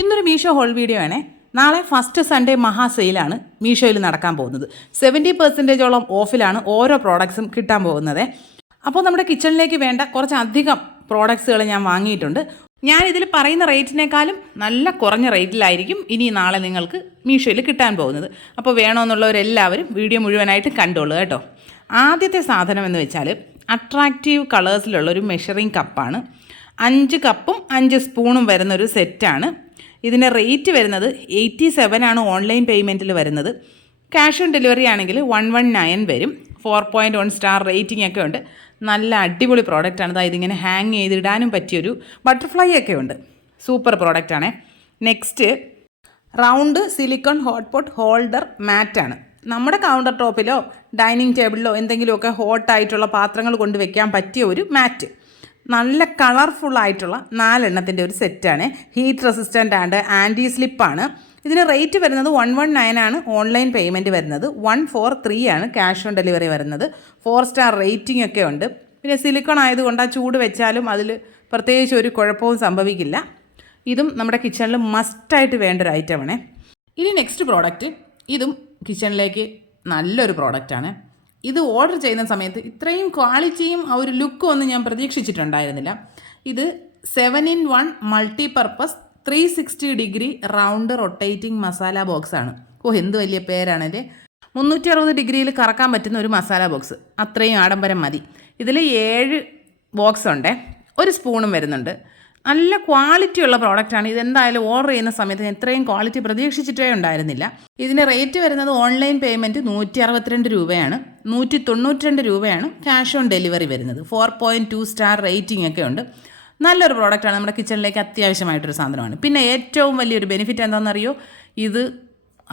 ഇന്നൊരു Meesho whole video ആണേ. നാളെ ഫസ്റ്റ് സൺഡേ മഹാ സെയിലാണ് മീഷോയിൽ നടക്കാൻ പോകുന്നത്. 70% ഓഫിലാണ് ഓരോ പ്രോഡക്ട്സും കിട്ടാൻ പോകുന്നത്. അപ്പോൾ നമ്മുടെ കിച്ചണിലേക്ക് വേണ്ട കുറച്ചധികം പ്രോഡക്ട്സുകൾ ഞാൻ വാങ്ങിയിട്ടുണ്ട്. ഞാൻ ഇതിൽ പറയുന്ന റേറ്റിനേക്കാളും നല്ല കുറഞ്ഞ റേറ്റിലായിരിക്കും ഇനി നാളെ നിങ്ങൾക്ക് മീഷോയിൽ കിട്ടാൻ പോകുന്നത്. അപ്പോൾ വേണമെന്നുള്ളവരെല്ലാവരും വീഡിയോ മുഴുവനായിട്ട് കണ്ടോളൂ കേട്ടോ. ആദ്യത്തെ സാധനം എന്ന് വെച്ചാൽ അട്രാക്റ്റീവ് കളേഴ്സിലുള്ളൊരു മെഷറിംഗ് കപ്പാണ്. 5 കപ്പും 5 സ്പൂണും വരുന്നൊരു സെറ്റാണ്. ഇതിൻ്റെ റേറ്റ് വരുന്നത് 87 ആണ് ഓൺലൈൻ പേയ്മെൻറ്റിൽ വരുന്നത്. ക്യാഷ് ഓൺ ഡെലിവറി ആണെങ്കിൽ 119 വരും. 4.1 സ്റ്റാർ റേറ്റിംഗ് ഒക്കെ ഉണ്ട്. നല്ല അടിപൊളി പ്രോഡക്റ്റാണ്. അതായത് ഇതിങ്ങനെ ഹാങ് ചെയ്തിടാനും പറ്റിയൊരു ബട്ടർഫ്ലൈ ഒക്കെ ഉണ്ട്. സൂപ്പർ പ്രോഡക്റ്റാണ്. Next round silicone hotpot holder മാറ്റാണ്. നമ്മുടെ കൗണ്ടർ ടോപ്പിലോ ഡൈനിങ് ടേബിളിലോ എന്തെങ്കിലുമൊക്കെ ഹോട്ടായിട്ടുള്ള പാത്രങ്ങൾ കൊണ്ട് വെക്കാൻ പറ്റിയ ഒരു മാറ്റ്. നല്ല കളർഫുള്ളായിട്ടുള്ള 4 എണ്ണത്തിൻ്റെ ഒരു സെറ്റാണ്. ഹീറ്റ് റെസിസ്റ്റൻ്റ് ആൻഡ് ആൻറ്റി സ്ലിപ്പാണ്. ഇതിന് റേറ്റ് വരുന്നത് 119 ആണ് ഓൺലൈൻ പേയ്മെൻറ്റ് വരുന്നത്. 143 ആണ് ക്യാഷ് ഓൺ ഡെലിവറി വരുന്നത്. 4 സ്റ്റാർ റേറ്റിംഗ് ഒക്കെ ഉണ്ട്. പിന്നെ സിലിക്കൺ ആയതുകൊണ്ട് ആ ചൂട് വെച്ചാലും അതിൽ പ്രത്യേകിച്ച് ഒരു കുഴപ്പവും സംഭവിക്കില്ല. ഇതും നമ്മുടെ കിച്ചണിൽ മസ്റ്റായിട്ട് വേണ്ട ഒരു ഐറ്റമാണ്. ഇനി നെക്സ്റ്റ് പ്രോഡക്റ്റ്, ഇതും കിച്ചണിലേക്ക് നല്ലൊരു പ്രോഡക്റ്റാണ്. ഇത് ഓർഡർ ചെയ്യുന്ന സമയത്ത് ഇത്രയും ക്വാളിറ്റിയും ആ ഒരു ലുക്കും ഒന്നും ഞാൻ പ്രതീക്ഷിച്ചിട്ടുണ്ടായിരുന്നില്ല. ഇത് 7-in-1 multipurpose 360 degree round rotating masala ബോക്സാണ്. എന്ത് വലിയ പേരാണല്ലേ. 360 ഡിഗ്രിയിൽ കറക്കാൻ പറ്റുന്ന ഒരു മസാല ബോക്സ്. അത്രയും ആഡംബരം മതി. ഇതിൽ 7 ബോക്സ് ഉണ്ട്. ഒരു സ്പൂണും വരുന്നുണ്ട്. നല്ല ക്വാളിറ്റിയുള്ള പ്രോഡക്റ്റാണ്. ഇതെന്തായാലും ഓർഡർ ചെയ്യുന്ന സമയത്ത് ഞാൻ ഇത്രയും ക്വാളിറ്റി പ്രതീക്ഷിച്ചിട്ടേ ഉണ്ടായിരുന്നില്ല. ഇതിൻ്റെ റേറ്റ് വരുന്നത് ഓൺലൈൻ പേയ്മെൻറ്റ് 162 രൂപയാണ്. 192 രൂപയാണ് ക്യാഷ് ഓൺ ഡെലിവറി വരുന്നത്. 4.2 സ്റ്റാർ റേറ്റിംഗ് ഒക്കെ ഉണ്ട്. നല്ലൊരു പ്രോഡക്റ്റാണ്. നമ്മുടെ കിച്ചണിലേക്ക് അത്യാവശ്യമായിട്ടൊരു സാധനമാണ്. പിന്നെ ഏറ്റവും വലിയൊരു ബെനിഫിറ്റ് എന്താണെന്നറിയോ, ഇത്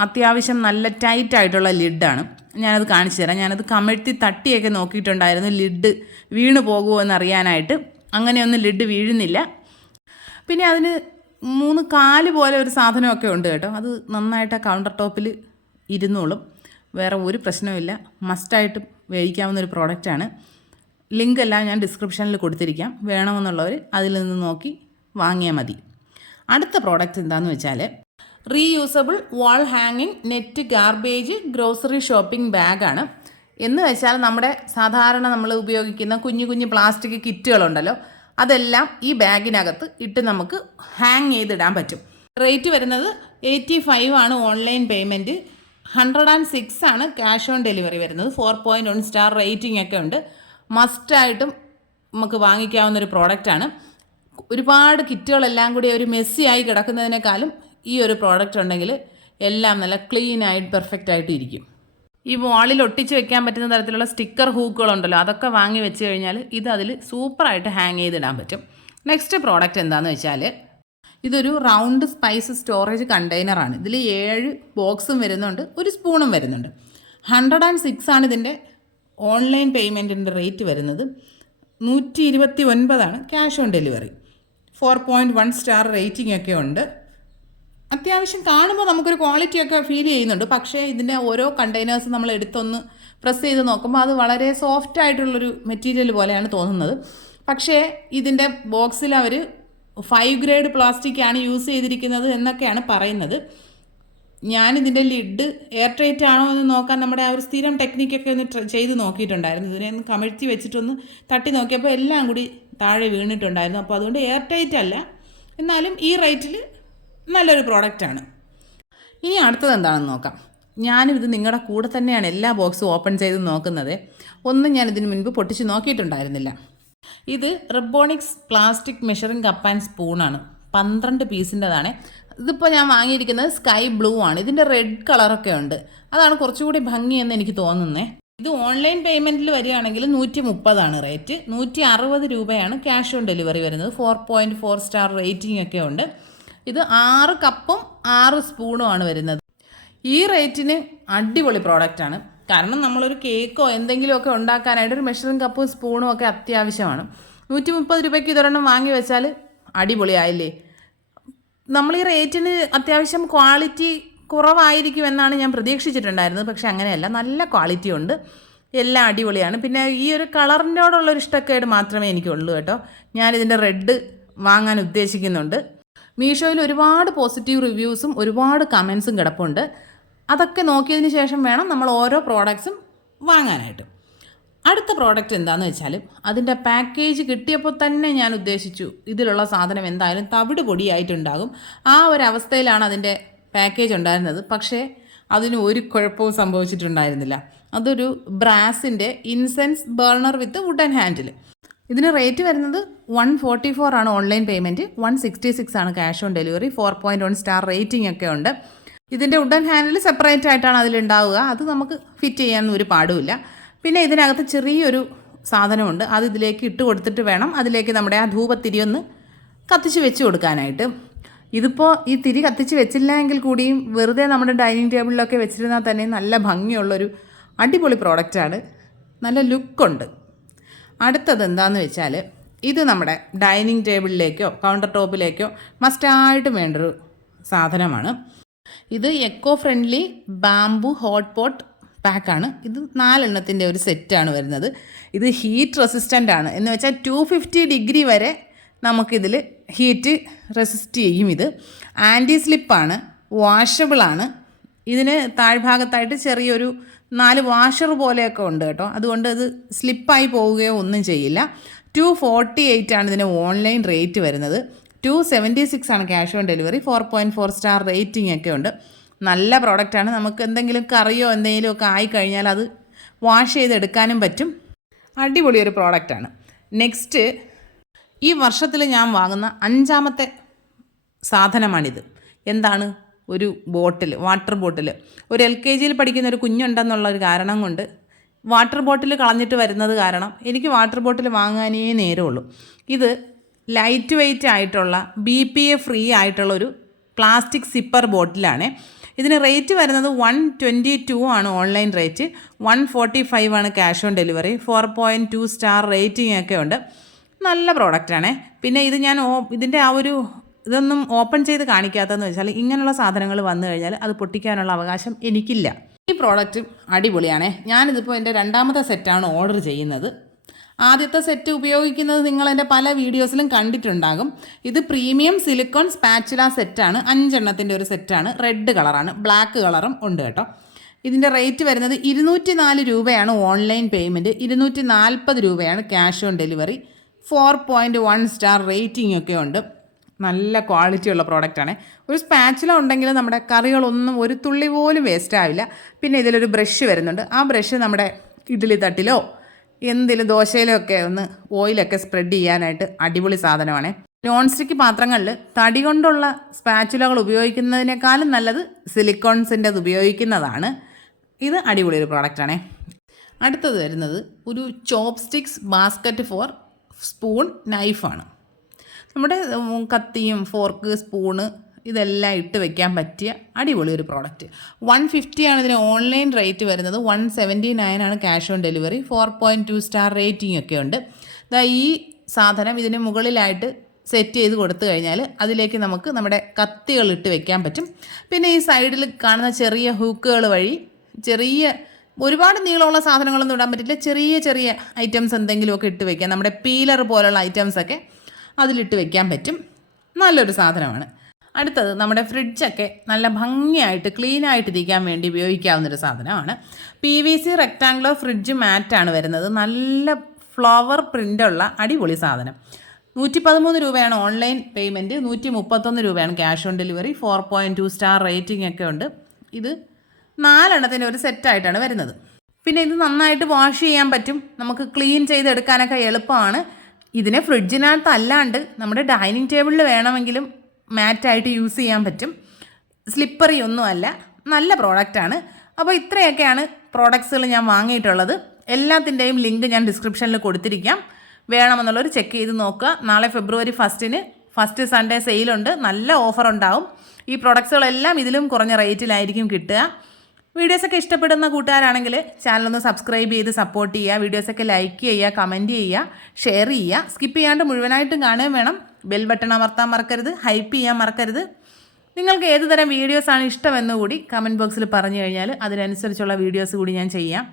അത്യാവശ്യം നല്ല ടൈറ്റായിട്ടുള്ള ലിഡാണ്. ഞാനത് കാണിച്ചു തരാം. ഞാനത് കമഴ്ത്തി തട്ടിയൊക്കെ നോക്കിയിട്ടുണ്ടായിരുന്നു ലിഡ് വീണ് പോകുമോ എന്നറിയാനായിട്ട്. അങ്ങനെയൊന്നും ലിഡ് വീഴുന്നില്ല. പിന്നെ അതിന് 3 കാല് പോലെ ഒരു സാധനമൊക്കെ ഉണ്ട് കേട്ടോ. അത് നന്നായിട്ട് ആ കൗണ്ടർ ടോപ്പിൽ ഇരുന്നോളും. വേറെ ഒരു പ്രശ്നവുമില്ല. മസ്റ്റായിട്ട് മേടിക്കാവുന്ന ഒരു പ്രോഡക്റ്റാണ്. ലിങ്ക് എല്ലാം ഞാൻ ഡിസ്ക്രിപ്ഷനിൽ കൊടുത്തിരിക്കാം. വേണമെന്നുള്ളവർ അതിൽ നിന്ന് നോക്കി വാങ്ങിയാൽ മതി. അടുത്ത പ്രോഡക്റ്റ് എന്താണെന്ന് വെച്ചാൽ റീയൂസബിൾ വാൾ ഹാങ്ങിങ് നെറ്റ് ഗാർബേജ് ഗ്രോസറി ഷോപ്പിംഗ് ബാഗാണ്. എന്ന് വെച്ചാൽ നമ്മുടെ സാധാരണ നമ്മൾ ഉപയോഗിക്കുന്ന കുഞ്ഞു കുഞ്ഞു പ്ലാസ്റ്റിക് കിറ്റുകളുണ്ടല്ലോ, അതെല്ലാം ഈ ബാഗിനകത്ത് ഇട്ട് നമുക്ക് ഹാങ് ചെയ്തിടാൻ പറ്റും. റേറ്റ് വരുന്നത് 85 ആണ് ഓൺലൈൻ പേയ്മെൻറ്റ്. 106 ആണ് ക്യാഷ് ഓൺ ഡെലിവറി വരുന്നത്. 4.1 സ്റ്റാർ റേറ്റിംഗ് ഒക്കെ ഉണ്ട്. മസ്റ്റായിട്ടും നമുക്ക് വാങ്ങിക്കാവുന്നൊരു പ്രോഡക്റ്റാണ്. ഒരുപാട് കിറ്റുകളെല്ലാം കൂടി ഒരു മെസ്സിയായി കിടക്കുന്നതിനേക്കാളും ഈ ഒരു പ്രോഡക്റ്റ് ഉണ്ടെങ്കിൽ എല്ലാം നല്ല ക്ലീനായിട്ട് പെർഫെക്റ്റ് ആയിട്ട് ഇരിക്കും. ഈ വാളിൽ ഒട്ടിച്ച് വെക്കാൻ പറ്റുന്ന തരത്തിലുള്ള സ്റ്റിക്കർ ഹൂക്കുകളുണ്ടല്ലോ, അതൊക്കെ വാങ്ങി വെച്ച് കഴിഞ്ഞാൽ ഇത് അതിൽ സൂപ്പറായിട്ട് ഹാങ് ചെയ്തിടാൻ പറ്റും. നെക്സ്റ്റ് പ്രോഡക്റ്റ് എന്താണെന്ന് വെച്ചാൽ ഇതൊരു റൗണ്ട് സ്പൈസ് സ്റ്റോറേജ് കണ്ടെയ്നറാണ്. ഇതിൽ 7 ബോക്സും വരുന്നുണ്ട്, ഒരു സ്പൂണും വരുന്നുണ്ട്. 106 ആണ് ഇതിൻ്റെ ഓൺലൈൻ പേയ്മെൻറ്റിൻ്റെ റേറ്റ് വരുന്നത്. 129 ആണ് cash on delivery. 4.1 star rating ഒക്കെ ഉണ്ട്. അത്യാവശ്യം കാണുമ്പോൾ നമുക്കൊരു ക്വാളിറ്റിയൊക്കെ ഫീൽ ചെയ്യുന്നുണ്ട്. പക്ഷേ ഇതിൻ്റെ ഓരോ കണ്ടെയ്നേഴ്സ് നമ്മൾ എടുത്തൊന്ന് പ്രസ് ചെയ്ത് നോക്കുമ്പോൾ അത് വളരെ സോഫ്റ്റ് ആയിട്ടുള്ളൊരു മെറ്റീരിയൽ പോലെയാണ് തോന്നുന്നത്. പക്ഷേ ഇതിൻ്റെ ബോക്സിൽ അവർ 5 ഗ്രേഡ് പ്ലാസ്റ്റിക്കാണ് യൂസ് ചെയ്തിരിക്കുന്നത് എന്നൊക്കെയാണ് പറയുന്നത്. ഞാനിതിൻ്റെ ലിഡ് എയർ ടൈറ്റ് ആണോ എന്ന് നോക്കാൻ നമ്മുടെ ആ ഒരു സ്ഥിരം ടെക്നിക്കൊക്കെ ഒന്ന് ചെയ്ത് നോക്കിയിട്ടുണ്ടായിരുന്നു. ഇതിനെ ഒന്ന് കമഴ്ത്തി വെച്ചിട്ടൊന്ന് തട്ടി നോക്കിയപ്പോൾ എല്ലാം കൂടി താഴെ വീണിട്ടുണ്ടായിരുന്നു. അപ്പോൾ അതുകൊണ്ട് എയർ ടൈറ്റ് അല്ല, എന്നാലും ഈ റേറ്റിൽ നല്ലൊരു പ്രോഡക്റ്റാണ്. ഇനി അടുത്തത് എന്താണെന്ന് നോക്കാം. ഞാനും ഇത് നിങ്ങളുടെ കൂടെ തന്നെയാണ് എല്ലാ ബോക്സും ഓപ്പൺ ചെയ്ത് നോക്കുന്നത്. ഒന്നും ഞാനിതിന് മുൻപ് പൊട്ടിച്ച് നോക്കിയിട്ടുണ്ടായിരുന്നില്ല. ഇത് റിബോണിക്സ് പ്ലാസ്റ്റിക് മെഷറിംഗ് കപ്പ് ആൻഡ് സ്പൂണാണ്. 12 പീസിൻ്റെതാണ്. ഇതിപ്പോൾ ഞാൻ വാങ്ങിയിരിക്കുന്നത് സ്കൈ ബ്ലൂ ആണ്. ഇതിൻ്റെ റെഡ് കളറൊക്കെ ഉണ്ട്. അതാണ് കുറച്ചുകൂടി ഭംഗിയെന്ന് എനിക്ക് തോന്നുന്നത്. ഇത് ഓൺലൈൻ പേയ്മെൻറ്റിൽ വരികയാണെങ്കിൽ 130 ആണ് റേറ്റ്. 160 രൂപയാണ് ക്യാഷ് ഓൺ ഡെലിവറി വരുന്നത്. 4.4 സ്റ്റാർ റേറ്റിംഗ് ഒക്കെ ഉണ്ട്. ഇത് 6 കപ്പും 6 സ്പൂണും ആണ് വരുന്നത്. ഈ റേറ്റിന് അടിപൊളി പ്രോഡക്റ്റാണ്. കാരണം നമ്മളൊരു കേക്കോ എന്തെങ്കിലുമൊക്കെ ഉണ്ടാക്കാനായിട്ട് ഒരു മെഷറിംഗ് കപ്പും സ്പൂണും ഒക്കെ അത്യാവശ്യമാണ്. 130 രൂപയ്ക്ക് ഇതൊരെണ്ണം വാങ്ങി വെച്ചാൽ അടിപൊളിയായില്ലേ. നമ്മൾ ഈ റേറ്റിന് അത്യാവശ്യം ക്വാളിറ്റി കുറവായിരിക്കുമെന്നാണ് ഞാൻ പ്രതീക്ഷിച്ചിട്ടുണ്ടായിരുന്നത്. പക്ഷേ അങ്ങനെയല്ല, നല്ല ക്വാളിറ്റി ഉണ്ട്. എല്ലാം അടിപൊളിയാണ്. പിന്നെ ഈ ഒരു കളറിനോടുള്ളൊരു ഇഷ്ടക്കേട് മാത്രമേ എനിക്കുള്ളൂ കേട്ടോ. ഞാനിതിൻ്റെ റെഡ് വാങ്ങാൻ ഉദ്ദേശിക്കുന്നുണ്ട്. മീഷോയിൽ ഒരുപാട് പോസിറ്റീവ് റിവ്യൂസും ഒരുപാട് കമൻസും കിടപ്പുണ്ട്. അതൊക്കെ നോക്കിയതിന് ശേഷം വേണം നമ്മൾ ഓരോ പ്രോഡക്ട്സും വാങ്ങാനായിട്ട്. അടുത്ത പ്രോഡക്റ്റ് എന്താണെന്ന് വെച്ചാൽ അതിൻ്റെ പാക്കേജ് കിട്ടിയപ്പോൾ തന്നെ ഞാൻ ഉദ്ദേശിച്ചു ഇതിലുള്ള സാധനം എന്തായാലും തവിട് പൊടിയായിട്ടുണ്ടാകും. ആ ഒരു അവസ്ഥയിലാണ് അതിൻ്റെ പാക്കേജ് ഉണ്ടായിരുന്നത്. പക്ഷേ അതിന് ഒരു കുഴപ്പവും സംഭവിച്ചിട്ടുണ്ടായിരുന്നില്ല. അതൊരു ബ്രാസിൻ്റെ ഇൻസെൻസ് ബർണർ വിത്ത് വുഡൻ ഹാൻഡിൽ. ഇതിന് റേറ്റ് വരുന്നത് 144 ആണ് ഓൺലൈൻ പേയ്മെൻറ്റ്, 166 ആണ് cash on delivery, 4.1 star rating ഒക്കെ ഉണ്ട്. ഇതിൻ്റെ വുഡൻ ഹാൻഡിൽ സെപ്പറേറ്റ് ആയിട്ടാണ് അതിലുണ്ടാവുക. അത് നമുക്ക് ഫിറ്റ് ചെയ്യാനൊന്നും ഒരു പാടുമില്ല. പിന്നെ ഇതിനകത്ത് ചെറിയൊരു സാധനമുണ്ട്. അത് ഇതിലേക്ക് ഇട്ട് കൊടുത്തിട്ട് വേണം അതിലേക്ക് നമ്മുടെ ആ ധൂപത്തിരി ഒന്ന് കത്തിച്ച് വെച്ച് കൊടുക്കാനായിട്ട്. ഇതിപ്പോൾ ഈ തിരി കത്തിച്ച് വെച്ചില്ല എങ്കിൽ കൂടിയും വെറുതെ നമ്മുടെ ഡൈനിങ് ടേബിളിലൊക്കെ വെച്ചിരുന്നാൽ തന്നെ നല്ല ഭംഗിയുള്ളൊരു അടിപൊളി പ്രോഡക്റ്റാണ്. നല്ല ലുക്കുണ്ട്. അടുത്തത് എന്താണെന്ന് വെച്ചാൽ ഇത് നമ്മുടെ ഡൈനിങ് ടേബിളിലേക്കോ കൗണ്ടർ ടോപ്പിലേക്കോ മസ്റ്റായിട്ടും വേണ്ടൊരു സാധനമാണ്. ഇത് eco friendly bamboo hot pot പാക്കാണ്. ഇത് 4 എണ്ണത്തിൻ്റെ ഒരു സെറ്റാണ് വരുന്നത്. ഇത് ഹീറ്റ് റെസിസ്റ്റൻ്റ് ആണ്. എന്ന് വെച്ചാൽ 250 ഡിഗ്രി വരെ നമുക്കിതിൽ ഹീറ്റ് റെസിസ്റ്റ് ചെയ്യും. ഇത് ആൻറ്റി സ്ലിപ്പാണ്, വാഷബിളാണ്. ഇതിന് താഴ്ഭാഗത്തായിട്ട് ചെറിയൊരു 4 വാഷർ പോലെയൊക്കെ ഉണ്ട് കേട്ടോ. അതുകൊണ്ട് ഇത് സ്ലിപ്പായി പോവുകയോ ഒന്നും ചെയ്യില്ല. 248 ആണ് ഇതിന് ഓൺലൈൻ റേറ്റ് വരുന്നത്. 276 ആണ് cash on delivery, 4.4 star rating ഒക്കെ ഉണ്ട്. നല്ല പ്രോഡക്റ്റാണ്. നമുക്ക് എന്തെങ്കിലും കറിയോ എന്തെങ്കിലും ഒക്കെ ആയിക്കഴിഞ്ഞാൽ അത് വാഷ് ചെയ്തെടുക്കാനും പറ്റും. അടിപൊളി ഒരു പ്രോഡക്റ്റാണ്. നെക്സ്റ്റ്, ഈ വർഷത്തിൽ ഞാൻ വാങ്ങുന്ന 5ാമത്തെ സാധനമാണിത്. എന്താണ്? ഒരു ബോട്ടിൽ, വാട്ടർ ബോട്ടിൽ. ഒരു LKGയിൽ പഠിക്കുന്ന ഒരു കുഞ്ഞുണ്ടെന്നുള്ള ഒരു കാരണം കൊണ്ട് വാട്ടർ ബോട്ടിൽ കളഞ്ഞിട്ട് വരുന്നത് കാരണം എനിക്ക് വാട്ടർ ബോട്ടിൽ വാങ്ങാനേ നേരമുള്ളൂ. ഇത് ലൈറ്റ് വെയ്റ്റ് ആയിട്ടുള്ള BPA ഫ്രീ ആയിട്ടുള്ളൊരു പ്ലാസ്റ്റിക് സിപ്പർ ബോട്ടിലാണ്. ഇതിന് റേറ്റ് വരുന്നത് 122 ആണ് ഓൺലൈൻ റേറ്റ്, 145 ആണ് cash on delivery, 4.2 star rating ഒക്കെ ഉണ്ട്. നല്ല പ്രോഡക്റ്റാണേ. പിന്നെ ഇത് ഞാൻ ഇതിൻ്റെ ആ ഒരു ഇതൊന്നും ഓപ്പൺ ചെയ്ത് കാണിക്കാത്തതെന്ന് വെച്ചാൽ ഇങ്ങനെയുള്ള സാധനങ്ങൾ വന്നു കഴിഞ്ഞാൽ അത് പൊട്ടിക്കാനുള്ള അവകാശം എനിക്കില്ല. ഈ പ്രോഡക്റ്റ് അടിപൊളിയാണേ. ഞാനിതിപ്പോൾ എൻ്റെ 2ാമത്തെ സെറ്റാണ് ഓർഡർ ചെയ്യുന്നത്. ആദ്യത്തെ സെറ്റ് ഉപയോഗിക്കുന്നത് നിങ്ങളെൻ്റെ പല വീഡിയോസിലും കണ്ടിട്ടുണ്ടാകും. ഇത് പ്രീമിയം സിലിക്കോൺ സ്പാച്ചുല സെറ്റാണ്. 5 എണ്ണത്തിൻ്റെ ഒരു സെറ്റാണ്. റെഡ് കളറാണ്, ബ്ലാക്ക് കളറും ഉണ്ട് കേട്ടോ. ഇതിൻ്റെ റേറ്റ് വരുന്നത് 204 രൂപയാണ് ഓൺലൈൻ പേയ്മെൻറ്റ്, 240 രൂപയാണ് cash on delivery, 4.1 star rating ഒക്കെ ഉണ്ട്. നല്ല ക്വാളിറ്റിയുള്ള പ്രോഡക്റ്റാണ്. ഒരു സ്പാച്ചുല ഉണ്ടെങ്കിൽ നമ്മുടെ കറികളൊന്നും ഒരു തുള്ളി പോലും വേസ്റ്റ് ആവില്ല. പിന്നെ ഇതിലൊരു ബ്രഷ് വരുന്നുണ്ട്. ആ ബ്രഷ് നമ്മുടെ ഇഡ്ഡലി തട്ടിലോ എന്തെങ്കിലും ദോശയിലോ ഒക്കെ ഒന്ന് ഓയിലൊക്കെ സ്പ്രെഡ് ചെയ്യാനായിട്ട് അടിപൊളി സാധനമാണ്. നോൺ സ്റ്റിക്ക് പാത്രങ്ങളിൽ തടി കൊണ്ടുള്ള സ്പാച്ചുലകൾ ഉപയോഗിക്കുന്നതിനേക്കാളും നല്ലത് സിലിക്കോൺസിൻ്റെ അത് ഉപയോഗിക്കുന്നതാണ്. ഇത് അടിപൊളി ഒരു പ്രോഡക്റ്റാണ്. അടുത്തത് വരുന്നത് ഒരു ചോപ്പ് സ്റ്റിക്സ് ബാസ്ക്കറ്റ് ഫോർ സ്പൂൺ നൈഫാണ്. നമ്മുടെ കത്തിയും ഫോർക്ക് സ്പൂണ് ഇതെല്ലാം ഇട്ട് വെക്കാൻ പറ്റിയ അടിപൊളി ഒരു പ്രോഡക്റ്റ്. 150 ആണ് ഇതിന് ഓൺലൈൻ റേറ്റ് വരുന്നത്, 179 ആണ് cash on delivery, 4.2 star rating ഒക്കെ ഉണ്ട്. ഈ സാധനം ഇതിന് മുകളിലായിട്ട് സെറ്റ് ചെയ്ത് കൊടുത്തു കഴിഞ്ഞാൽ അതിലേക്ക് നമുക്ക് നമ്മുടെ കത്തികൾ ഇട്ട് വെക്കാൻ പറ്റും. പിന്നെ ഈ സൈഡിൽ കാണുന്ന ചെറിയ ഹൂക്കുകൾ വഴി ഒരുപാട് നീളമുള്ള സാധനങ്ങളൊന്നും ഇടാൻ പറ്റില്ല. ചെറിയ ചെറിയ ഐറ്റംസ് എന്തെങ്കിലുമൊക്കെ ഇട്ട് വെക്കാം. നമ്മുടെ പീലർ പോലുള്ള ഐറ്റംസൊക്കെ അതിലിട്ട് വെക്കാൻ പറ്റും. നല്ലൊരു സാധനമാണ്. അടുത്തത് നമ്മുടെ ഫ്രിഡ്ജൊക്കെ നല്ല ഭംഗിയായിട്ട് ക്ലീനായിട്ടിരിക്കാൻ വേണ്ടി ഉപയോഗിക്കാവുന്നൊരു സാധനമാണ്. PVC റെക്റ്റാങ്കുലർ ഫ്രിഡ്ജ് മാറ്റാണ് വരുന്നത്. നല്ല ഫ്ലവർ പ്രിൻ്റുള്ള അടിപൊളി സാധനം. 113 രൂപയാണ് ഓൺലൈൻ പേയ്മെൻറ്റ്, 131 രൂപയാണ് cash on delivery, 4.2 star rating ഒക്കെ ഉണ്ട്. ഇത് 4 എണ്ണത്തിൻ്റെ ഒരു സെറ്റായിട്ടാണ് വരുന്നത്. പിന്നെ ഇത് നന്നായിട്ട് വാഷ് ചെയ്യാൻ പറ്റും. നമുക്ക് ക്ലീൻ ചെയ്തെടുക്കാനൊക്കെ എളുപ്പമാണ്. ഇതിനെ ഫ്രിഡ്ജിനകത്ത് അല്ലാണ്ട് നമ്മുടെ ഡൈനിങ് ടേബിളിൽ വേണമെങ്കിലും മാറ്റായിട്ട് യൂസ് ചെയ്യാൻ പറ്റും. സ്ലിപ്പറി ഒന്നുമല്ല, നല്ല പ്രോഡക്റ്റാണ്. അപ്പോൾ ഇത്രയൊക്കെയാണ് പ്രോഡക്ട്സുകൾ ഞാൻ വാങ്ങിയിട്ടുള്ളത്. എല്ലാത്തിൻ്റെയും ലിങ്ക് ഞാൻ ഡിസ്ക്രിപ്ഷനിൽ കൊടുത്തിരിക്കാം. വേണമെന്നുള്ളവർ ചെക്ക് ചെയ്ത് നോക്കുക. നാളെ ഫെബ്രുവരി 1 ഫസ്റ്റ് സൺഡേ സെയിലുണ്ട്. നല്ല ഓഫർ ഉണ്ടാവും. ഈ പ്രോഡക്ട്സുകളെല്ലാം ഇതിലും കുറഞ്ഞ റേറ്റിലായിരിക്കും കിട്ടുക. വീഡിയോസൊക്കെ ഇഷ്ടപ്പെടുന്ന കൂട്ടുകാരാണെങ്കിൽ ചാനലൊന്ന് സബ്സ്ക്രൈബ് ചെയ്ത് സപ്പോർട്ട് ചെയ്യുക. വീഡിയോസൊക്കെ ലൈക്ക് ചെയ്യുക, കമൻറ്റ് ചെയ്യുക, ഷെയർ ചെയ്യുക. സ്കിപ്പ് ചെയ്യാണ്ട് മുഴുവനായിട്ടും കാണുകയും വേണം. ബെൽ ബട്ടൺ അമർത്താൻ മറക്കരുത്, ഹൈപ്പ് ചെയ്യാൻ മറക്കരുത്. നിങ്ങൾക്ക് ഏത് തരം വീഡിയോസാണ് ഇഷ്ടമെന്ന് കൂടി കമൻറ്റ് ബോക്സിൽ പറഞ്ഞു കഴിഞ്ഞാൽ അതിനനുസരിച്ചുള്ള വീഡിയോസ് കൂടി ഞാൻ ചെയ്യാം.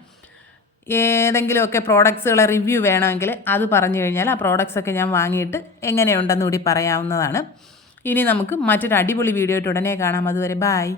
ഏതെങ്കിലുമൊക്കെ പ്രോഡക്ട്സുകളെ റിവ്യൂ വേണമെങ്കിൽ അത് പറഞ്ഞു കഴിഞ്ഞാൽ ആ പ്രോഡക്ട്സൊക്കെ ഞാൻ വാങ്ങിയിട്ട് എങ്ങനെയുണ്ടെന്ന് കൂടി പറയാവുന്നതാണ്. ഇനി നമുക്ക് മറ്റൊരു അടിപൊളി വീഡിയോ ആയിട്ട് ഉടനെ കാണാം. അതുവരെ ബായ്.